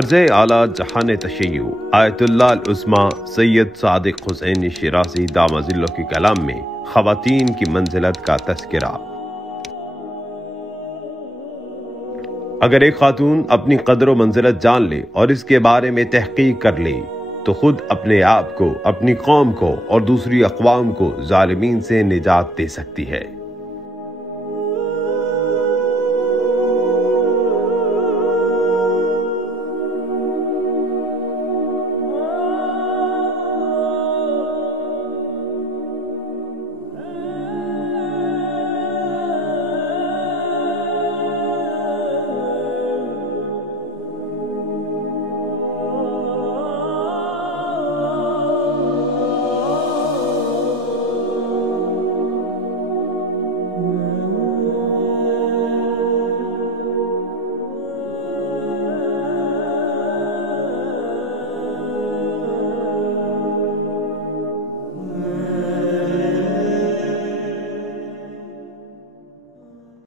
مرجع اعلیٰ جہان تشیع آیت اللہ العظمیٰ سید صادق حسین شیرازی دامہ ظلہ کے کلام میں خواتین کی منزلت کا تذکرہ۔ اگر ایک خاتون اپنی قدر و منزلت جان لے اور اس کے بارے میں تحقیق کر لے تو خود اپنے آپ کو، اپنی قوم کو اور دوسری اقوام کو ظالمین سے نجات دے سکتی ہے۔